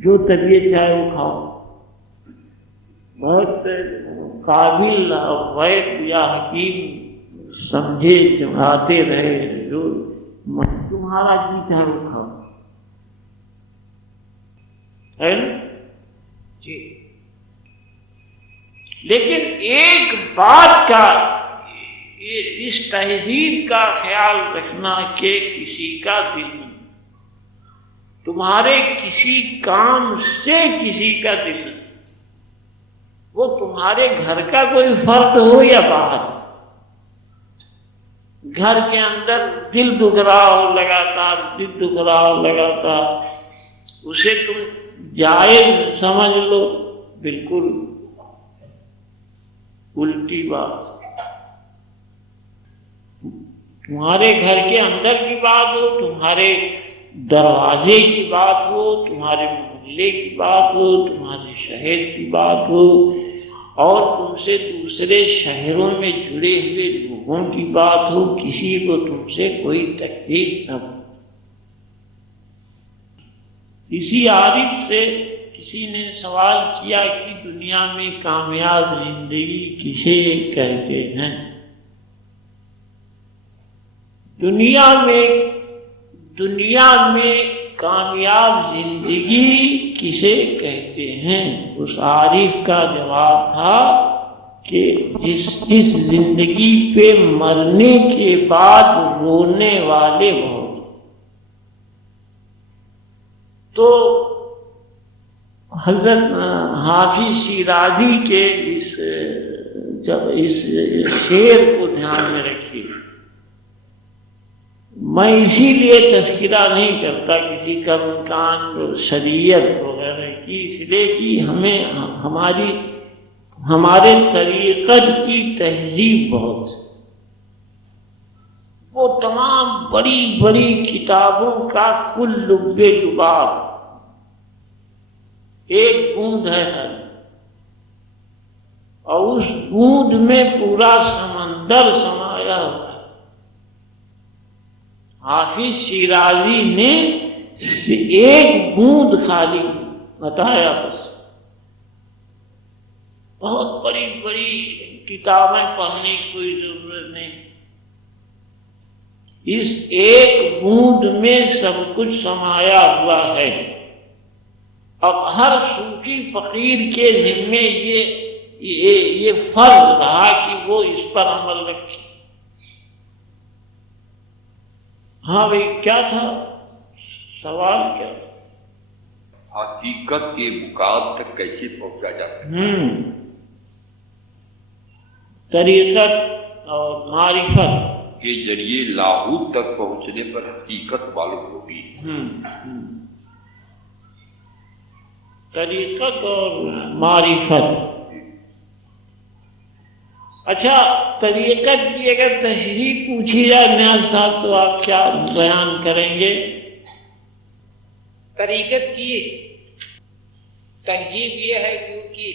جو طبیعت چاہے وہ کھاؤ. بہت قابل وید یا حکیم سمجھے چڑھاتے رہے، جو تمہارا جی چاہے وہ کھاؤ، ہے نا جی. لیکن ایک بات کا اس تہذیب کا خیال رکھنا کہ کسی کا دل نہیں، تمہارے کسی کام سے کسی کا دل نہیں، وہ تمہارے گھر کا کوئی فرد ہو یا باہر، گھر کے اندر دل دکھ رہا ہو لگاتار، دل دکھ رہا ہو لگاتار، اسے تم جائز سمجھ لو، بالکل الٹی بات. تمہارے گھر کے اندر کی بات ہو، تمہارے دروازے کی بات ہو، تمہارے محلے کی بات ہو، تمہارے شہر کی بات ہو، اور تم سے دوسرے شہروں میں جڑے ہوئے لوگوں کی بات ہو، کسی کو تم سے کوئی تکلیف نہ ہو. کسی عارف سے کسی نے سوال کیا کہ دنیا میں کامیاب زندگی کسے کہتے ہیں؟ دنیا میں کامیاب زندگی کسے کہتے ہیں؟ اس عارف کا جواب تھا کہ جس زندگی پہ مرنے کے بعد رونے والے بہت. تو حضرت حافظ شیرازی کے اس شعر کو دھیان میں رکھیے. میں اسی لیے تذکرہ نہیں کرتا کسی کرم کانڈ شریعت وغیرہ کی، اس لیے کہ ہمارے طریقت کی تہذیب بہت، وہ تمام بڑی بڑی کتابوں کا کل لب لباب ایک بوند ہے، اور اس بوند میں پورا سمندر سمایا ہوا ہے. حافظ شیرازی نے ایک بوند خالی بتایا، بس. بہت بڑی بڑی کتابیں پڑھنے کی کوئی ضرورت نہیں، اس ایک بوند میں سب کچھ سمایا ہوا ہے. اب ہر صوفی فقیر کے ذمے یہ فرض رہا کہ وہ اس پر عمل رکھے. ہاں بھائی، کیا تھا سوال؟ کیا تھا؟ حقیقت کے مقام تک کیسے پہنچا جا سکتا ہے؟ طریقت اور معرفت کے ذریعے لاہوت تک پہنچنے پر حقیقت معلوم ہوگی. طریقت اور معرفت. اچھا، طریقت کی اگر تشریح پوچھی جائے نیاز صاحب تو آپ کیا بیان کریں گے؟ طریقت کی تہذیب یہ ہے کیونکہ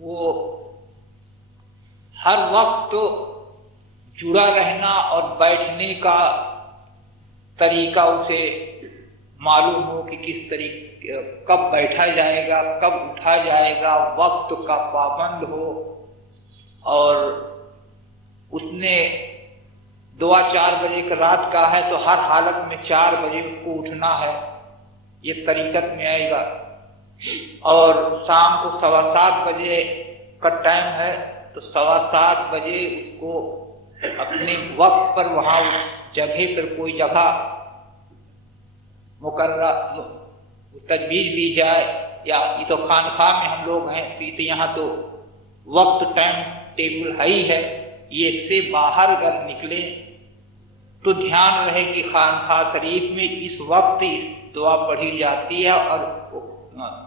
وہ ہر وقت جڑا رہنا اور بیٹھنے کا طریقہ اسے معلوم ہو کہ کس طریقے کب بیٹھا جائے گا، کب اٹھا جائے گا، وقت کا پابند ہو، اور اس نے 2-4 بجے کا رات کا ہے تو ہر حالت میں 4 بجے اس کو اٹھنا ہے، یہ طریقت میں آئے گا. اور شام کو 7:15 بجے کا ٹائم ہے تو 7:15 بجے اس کو اپنے وقت پر وہاں اس جگہ پر کوئی جگہ مقررہ تجویز دی جائے. یا یہ تو خانقاہ میں ہم لوگ ہیں تو یہاں تو وقت ٹائم ٹیبل ہے ہی ہے، یہ اس سے باہر اگر نکلے تو دھیان رہے کہ خانقاہ شریف میں اس وقت اس دعا پڑھی جاتی ہے اور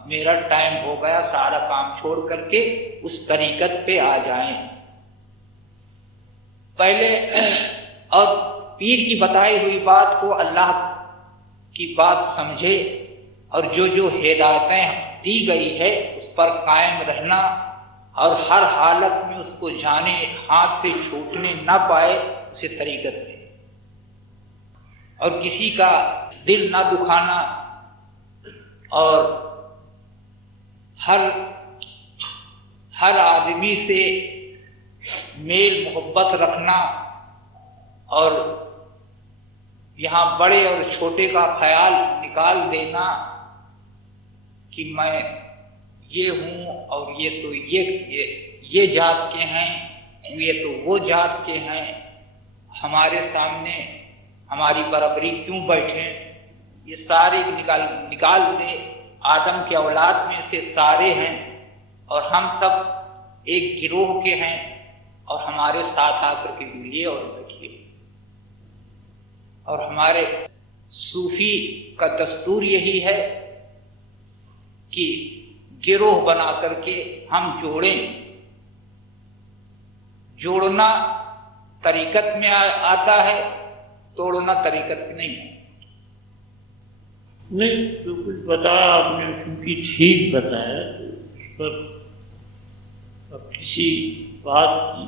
میرا ٹائم ہو گیا، سارا کام چھوڑ کر کے اس طریقت پہ آ جائیں پہلے. اور پیر کی بتائی ہوئی بات کو اللہ کی بات سمجھے اور جو ہدایتیں دی گئی ہے اس پر قائم رہنا، اور ہر حالت میں اس کو جانے ہاتھ سے چھوٹنے نہ پائے، اسے طریقت ہے. اور کسی کا دل نہ دکھانا، اور ہر آدمی سے میل محبت رکھنا اور یہاں بڑے اور چھوٹے کا خیال نکال دینا کہ میں یہ ہوں اور یہ تو یہ ذات کے ہیں، یہ تو وہ ذات کے ہیں، ہمارے سامنے ہماری برابری کیوں بیٹھے، یہ سارے نکال دے۔ آدم کے اولاد میں سے سارے ہیں اور ہم سب ایک گروہ کے ہیں اور ہمارے ساتھ آ کر کے ملیے اور بیٹھیے۔ اور ہمارے صوفی کا دستور یہی ہے کہ گروہ بنا کر کے ہم جوڑیں۔ جوڑنا طریقت میں آتا ہے، توڑنا طریقت میں نہیں ہے۔ نہیں، جو کچھ بتایا آپ نے چونکہ ٹھیک بتایا، تو اس پر اب کسی بات کی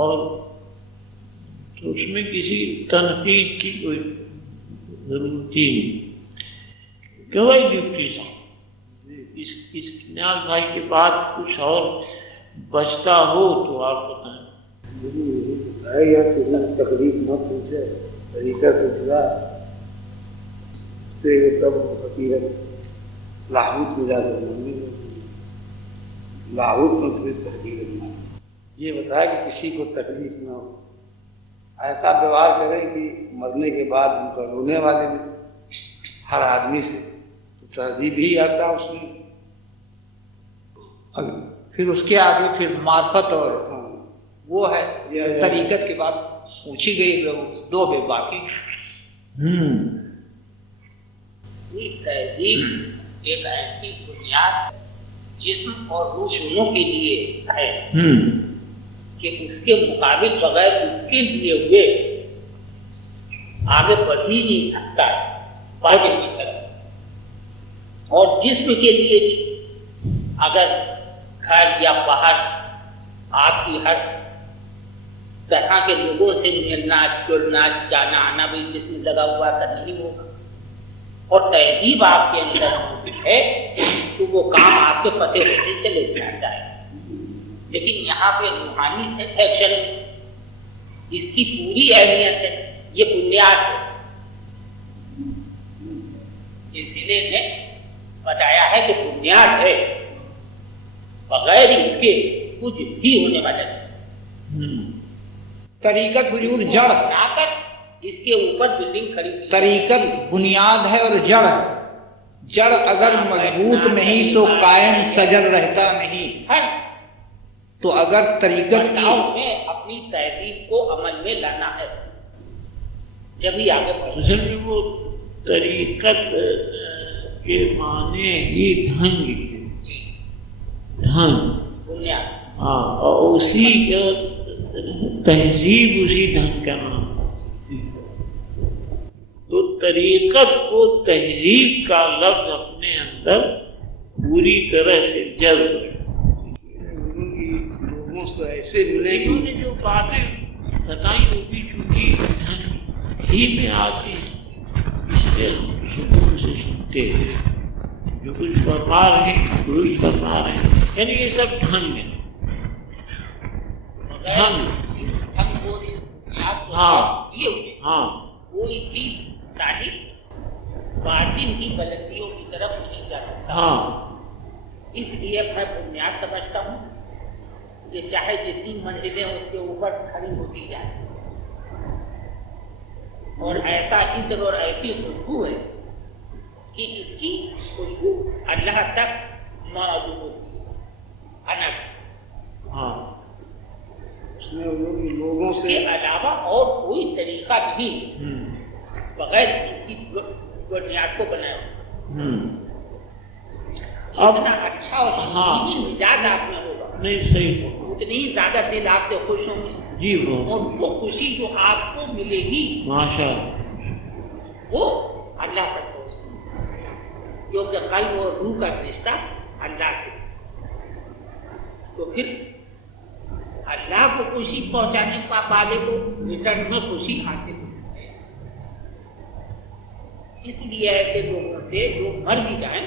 اور تو اس میں کسی تنقید کی کوئی ضرورت ہی نہیں کہ وہی ڈیوٹی تھا۔ اس کنال بھائی کے بعد کچھ اور بچتا ہو تو آپ بتائیں۔ یا کسی تکلیف نہ پہنچے، طریقہ سے جدا سے تب حقیقت لاہوت میں جا کر لاہوت تو پھر تحقیق نہ یہ بتایا کہ کسی کو تکلیف نہ ہو، ایسا ویوہار کریں کہ مرنے کے بعد ان کا رونے والے میں ہر آدمی سے تو تہذیب ہی آتا اس میں۔ پھر اس کے آگے پھر معرفت اور وہ ہے طریقت کے بعد پوچھی گئی دو بے باقی۔ تہذیب ایک ایسی بنیاد جسم اور روح دونوں کے لیے ہے کہ اس کے مقابل بغیر اس کے لیے ہوئے آگے بڑھ ہی نہیں سکتا واجب کی طرف۔ اور جسم کے لیے بھی اگر گھر یا باہر آپ کی ہر طرح کے لوگوں سے ملنا جلنا جانا آنا بھی جسم لگا ہوا تو نہیں ہوگا، اور تہذیب آپ کے اندر ہوتی ہے تو وہ کام آپ کے پتے ہوتے چلے جاتا ہے۔ لیکن یہاں پہ روحانی سیکشن اس کی پوری اہمیت ہے، یہ بنیاد ہے۔ اس ضلع نے بتایا ہے کہ بنیاد ہے، بغیر اس کے کچھ بھی ہونے والا نہیں۔ طریقت حضور جڑ بنا کر اس کے اوپر بلڈنگ کھڑی کی۔ طریقت بنیاد ہے اور جڑ ہے۔ جڑ اگر مضبوط نہیں تو قائم سجر رہتا نہیں۔ تو اگر طریقت میں اپنی تہذیب کو عمل میں لانا ہے جبھی آگے بڑھنا۔ اصل میں وہ طریقت کے معنی ہی ڈھنگ کے ڈھنگ، بنیاد، ہاں، اور اسی کا تہذیب اسی ڈھنگ کا نام۔ تو طریقت کو تہذیب کا لفظ اپنے اندر پوری طرح سے جذب ہے۔ لوگوں سے ایسے ملے انہوں نے جو باتیں بتائی وہ بھی چونکہ ہی میں آتی ہیں، اس لیے ہم سکون سے سنتے ہیں۔ جو کچھ فرما رہے ہیں درست فرما رہے ہیں، یعنی یہ سب ڈھنگ ہے۔ ہاں، کوئی بھی صاحب باطن کی غلطیوں کی طرف نہیں جا سکتا۔ ہاں، اس لیے میں بنیاد سمجھتا ہوں کہ چاہے جتنی منزلیں اس کے اوپر کھڑی ہوتی جائے، اور ایسا عطر اور ایسی خوشبو ہے کہ اس کی خوشبو اللہ تک موجود ہوتی ہے، الگ۔ ہاں، لوگوں اس سے کے علاوہ اور کوئی طریقہ نہیں بغیر اس کی بنیاد کو بنایا ہوا۔ اب اتنا اچھا اور شیریں مزاج آپ میں ہوگا، نہیں صحیح ہو، اتنی ہی زیادہ دل آپ سے خوش ہوں گے، جی وہ اور وہ خوشی جو آپ کو ملے گی ماشاء اللہ۔ وہ اللہ تک پہنچتی، کیونکہ قلب اور روح کا رشتہ اللہ سے، تو پھر اللہ کو خوشی پہنچانے والے کو ریٹرن میں خوشی حاصل ہوتی ہے۔ اس لیے ایسے لوگوں سے جو مر بھی جائیں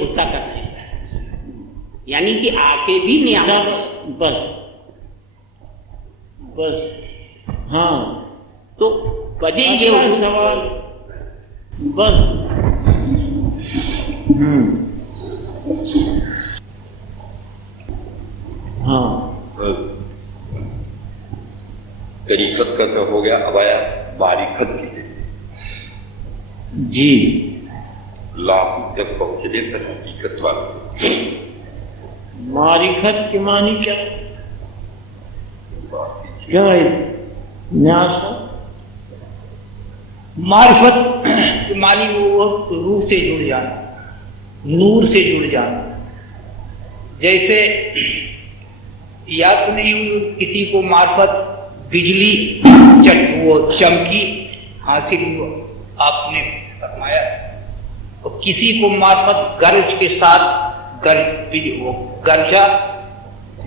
غصہ کر رہے ہیں، یعنی کہ آنکھیں بھی نعمت ہے۔ بس بس ہاں تو بجیں گے اگلا حضور سوال بس ہاں طریقت کا تو ہو گیا، اب آیا معرفت کی ہے، جی لاکھ تک پہنچنے پر حقیقت والا معرفت کے معنی کیا کیا ہے نیاسا؟ معرفت کے معنی وہ روح سے جڑ جانا، نور سے جڑ جانا۔ جیسے یاد نہیں ہوئی کسی کو معرفت بجلی وہ چمکی حاصل ہوا، آپ نے فرمایا، اور کسی کو معرفت گرج کے ساتھ گرجا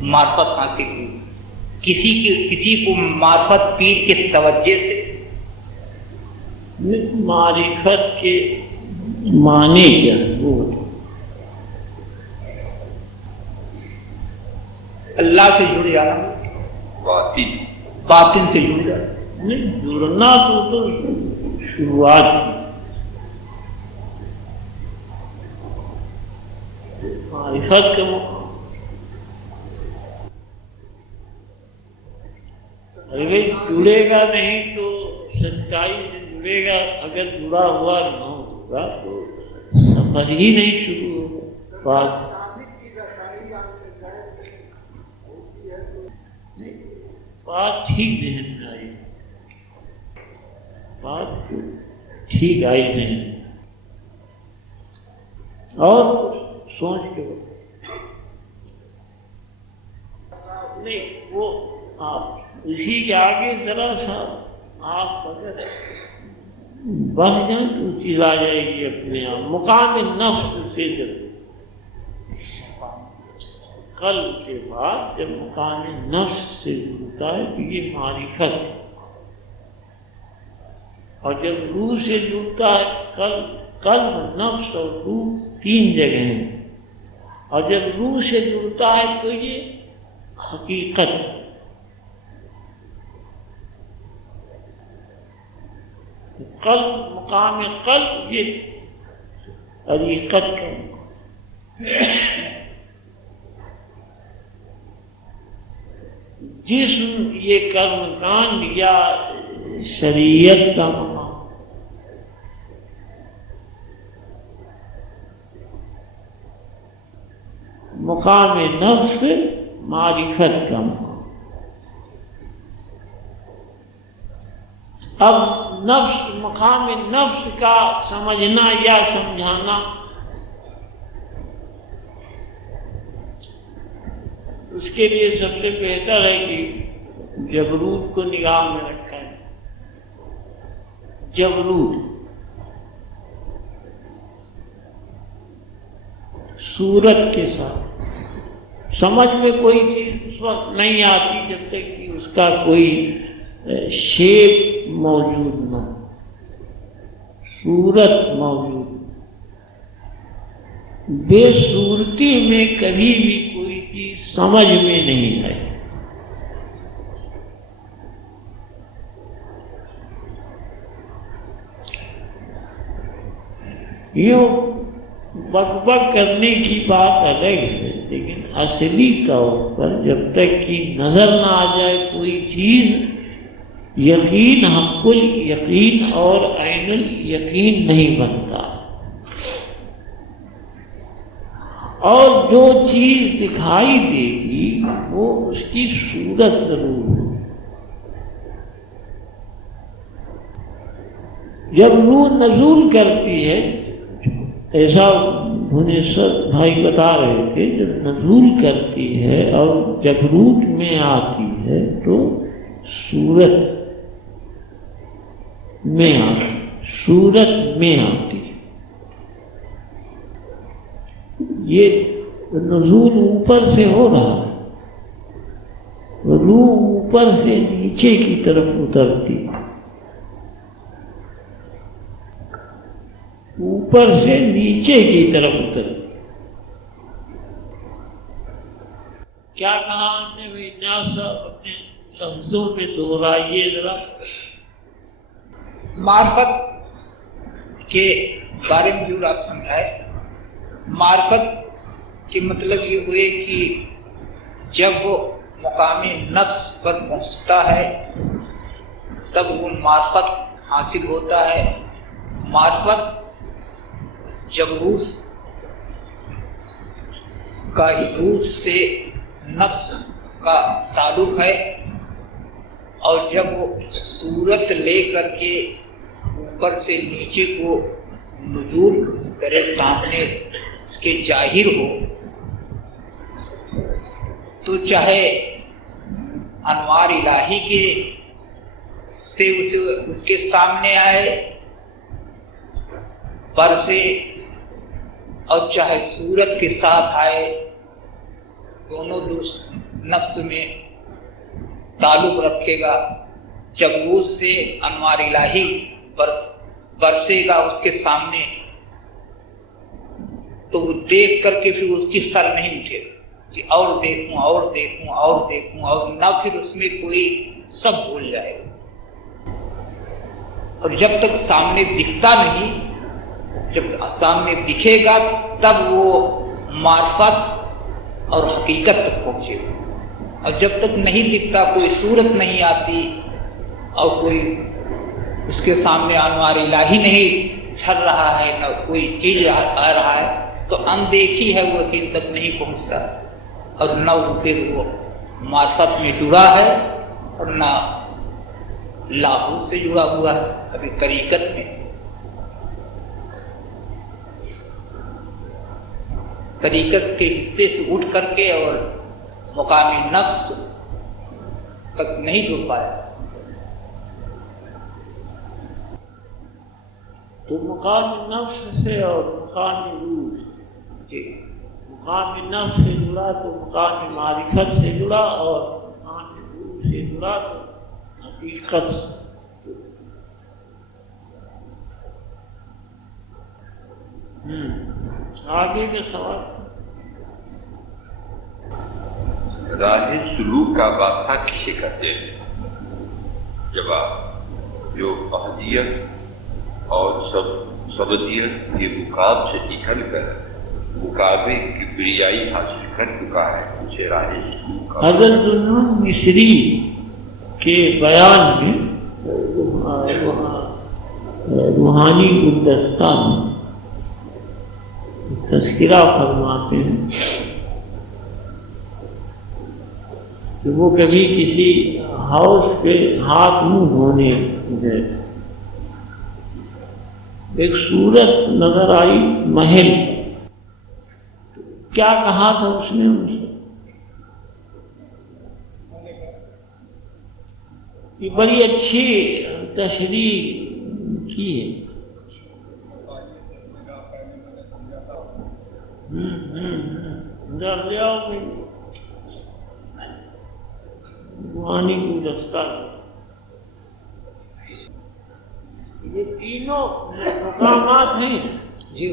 معرفت حاصل ہوئی، کسی کو معرفت پیر کے توجہ سے۔ معرفت کے معنی کیا ہے وہ اللہ سے جڑ جانا، باطن باطن سے جڑ جانا۔ نہیں جڑنا تو شروعات معرفت کا مقام، اگر جڑے گا نہیں تو سچائی سے جڑے گا، اگر جڑا ہوا نہ ہوگا تو سفر ہی نہیں شروع ہوگا۔ بات ٹھیک ذہن میں آئی، بات ٹھیک آئی ذہن میں، اور سوچ کے نہیں وہ آپ اسی کے آگے ذرا سا آپ اگر بڑھ جائیں تو چیز آ جائے گی اپنے آپ۔ مقام نفس سے جب قلب کے بعد جب مقام نفس سے جڑتا ہے تو یہ معرفت ہے، اور جب روح سے جڑتا ہے قلب نفس اور روح تین جگہ ہیں، اور جب روح سے جڑتا ہے تو یہ حقیقت ہے۔ قلب مقام قلب یہ حقیقت کا مقام، جسم یہ کرم کانڈ یا شریعت کا مقام، مقام نفس معرفت کا مقام۔ اب نفس مقام نفس کا سمجھنا یا سمجھانا اس کے لیے سب سے بہتر ہے کہ جبروت کو نگاہ میں رکھا ہے۔ جبروت صورت کے ساتھ سمجھ میں کوئی چیز اس وقت نہیں آتی جب تک کہ اس کا کوئی شیپ موجود نہ ہو، صورت موجود۔ بے صورتی میں کبھی بھی کوئی چیز سمجھ میں نہیں آئی۔ یوں بک بک کرنے کی بات الگ ہے، لیکن اصلی طور پر جب تک کہ نظر نہ آ جائے کوئی چیز، یقین حق الیقین اور عین الیقین نہیں بنتا، اور جو چیز دکھائی دے گی وہ اس کی صورت ضرور ہو۔ جب روح نزول کرتی ہے، ایسا بھنیسر بھائی بتا رہے تھے، جب نزول کرتی ہے اور جب روح میں آتی ہے تو صورت میں آتی ہے۔ یہ نزول اوپر سے ہو رہا ہے، روح اوپر سے نیچے کی طرف اترتی ہے، اوپر سے نیچے کی طرف اتر. کیا کہا ہم نے بھائی؟ ناسا اپنے لفظوں میں دوہرائیے ذرا. معرفت کے بارے میں جو آپ سمجھائے. معرفت کے مطلب یہ ہوئے کہ جب وہ مقام نفس پر پہنچتا ہے تب وہ معرفت حاصل ہوتا ہے. معرفت جب روح کا روح سے نفس کا تعلق ہے اور جب وہ صورت لے کر کے اوپر سے نیچے کو نزول کرے، سامنے اس کے ظاہر ہو، تو چاہے انوار الہی کے سے اس کے سامنے آئے برسے، اور چاہے صورت کے ساتھ آئے، دونوں نفس میں تعلق رکھے گا. جب روح سے انوار الہی برسے گا اس کے سامنے تو وہ دیکھ کر کے پھر اس کی سر نہیں اٹھے کہ اور دیکھوں اور دیکھوں اور دیکھوں، اور نہ پھر اس میں کوئی سب بھول جائے گا. اور جب تک سامنے دکھتا نہیں، جب سامنے دکھے گا تب وہ معرفت اور حقیقت تک پہنچے گا. اور جب تک نہیں دکھتا، کوئی صورت نہیں آتی اور کوئی اس کے سامنے انوار الہی نہیں چھڑ رہا ہے، نہ کوئی چیز آ رہا ہے، تو اندیکھی ہے، وہ یقین تک نہیں پہنچتا. اور نہ پھر وہ معرفت میں جڑا ہے اور نہ لاہوت سے جڑا ہوا ہے. ابھی طریقت میں طریقت کے حصے سے اٹھ کر کے اور مقامی نفس تک نہیں جڑ پایا. تو مقام نفس سے اور مقام روح سے، مقام نفس سے جڑا تو مقام معرفت سے جڑا، اور مقام روح سے جڑا تو حقیقت سے. آگے کے سوال. راہ سلوک کا واقعہ کسے کہتے ہیں؟ جواب: جو احدیت اور سبدیت کے مقام سے نکل کر مقام کبریائی حاصل کر چکا ہے، اسے راہ سلوک کا. حضرت ذوالنون مصری کے بیان میں روحانی گلدستہ میں تذکرہ فرماتے ہیں کہ وہ کبھی کسی حوض پہ ہاتھ منہ دھونے گئے، ایک صورت نظر آئی محل. کیا کہا تھا اس نے ان سے؟ یہ بڑی اچھی تشریح کی ہے. روحانی گلدستہ، یہ تینوں مقامات ہیں جی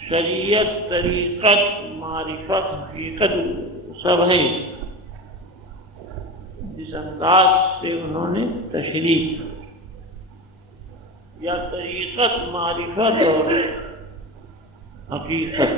شریعت، طریقت، معرفت، حقیقت، سب ہے. جس انداز سے انہوں نے تشریح یا طریقت، معرفت اور حقیقت